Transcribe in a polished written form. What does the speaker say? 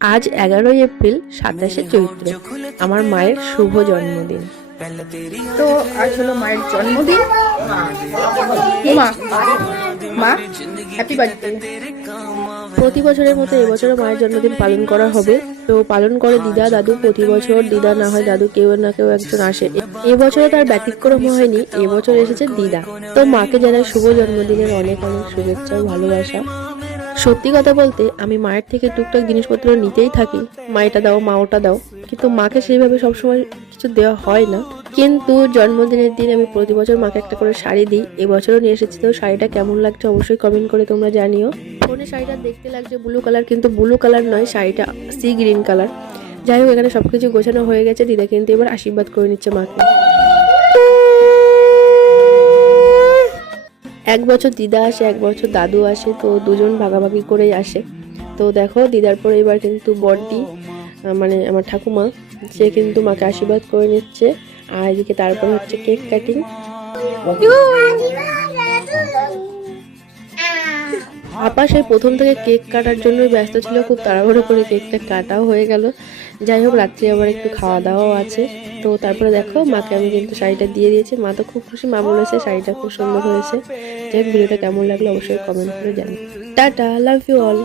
আজ 11ই এপ্রিল 27শে চৈত্র আমার মায়ের শুভ জন্মদিন। তো আজ হলো মায়ের জন্মদিন। মা মা হ্যাপি বার্থডে। প্রতি বছরের মতো এবছরও মায়ের জন্মদিন পালন করা হবে। তো পালন করে দিদা দাদু, প্রতি বছর দিদা না হয় দাদু কেউ না কেউ একজন আসে। এবছরও তার ব্যতিক্রম হয়নি, এবছর এসেছে দিদা। তো মাকে জানাই শুভ জন্মদিনের অনেক অনেক শুভেচ্ছা ও ভালোবাসা। সত্যি কথা বলতে আমি মায়ের থেকে টুকটাক জিনিসপত্র নিতেই থাকি, মা এটা দাও মা ওটা দাও, কিন্তু মাকে সেইভাবে সবসময় কিছু দেওয়া হয় না। কিন্তু জন্মদিনের দিন আমি প্রতি বছর মাকে একটা করে শাড়ি দিই, এবছরও নিয়ে এসেছি। তো শাড়িটা কেমন লাগছে অবশ্যই কমেন্ট করে তোমরা জানিও। ফোনে শাড়িটা দেখতে লাগছে ব্লু কালার, কিন্তু ব্লু কালার নয়, শাড়িটা সি গ্রিন কালার। যাই হোক, এখানে সবকিছু গোছানো হয়ে গেছে। দিদা কিন্তু এবার আশীর্বাদ করে নিচ্ছে মাকে। এক বছর দিদা আসে, এক বছর দাদু আসে, তো দুজন ভাগাভাগি করেই আসে। তো দেখো দিদার পরে এবার কিন্তু বড়দি মানে আমার ঠাকুমা, সে কিন্তু মাকে আশীর্বাদ করে নিচ্ছে। আর এদিকে তারপরে হচ্ছে কেক কাটিং। আপা সেই প্রথম থেকে কেক কাটার জন্যই ব্যস্ত ছিল, খুব তাড়াহুড়ো করে কেকটা কাটাও হয়ে গেল। যাই হোক, রাত্রে আবার একটু খাওয়া দাওয়াও আছে। তো তারপরে দেখো মাকে আমি কিন্তু শাড়িটা দিয়ে দিয়েছি, মা তো খুব খুশি, মা বলেছে শাড়িটা খুব সুন্দর হয়েছে। যাই হোক, ভিডিওটা কেমন লাগলো অবশ্যই কমেন্ট করে জানি। Tata, love you all.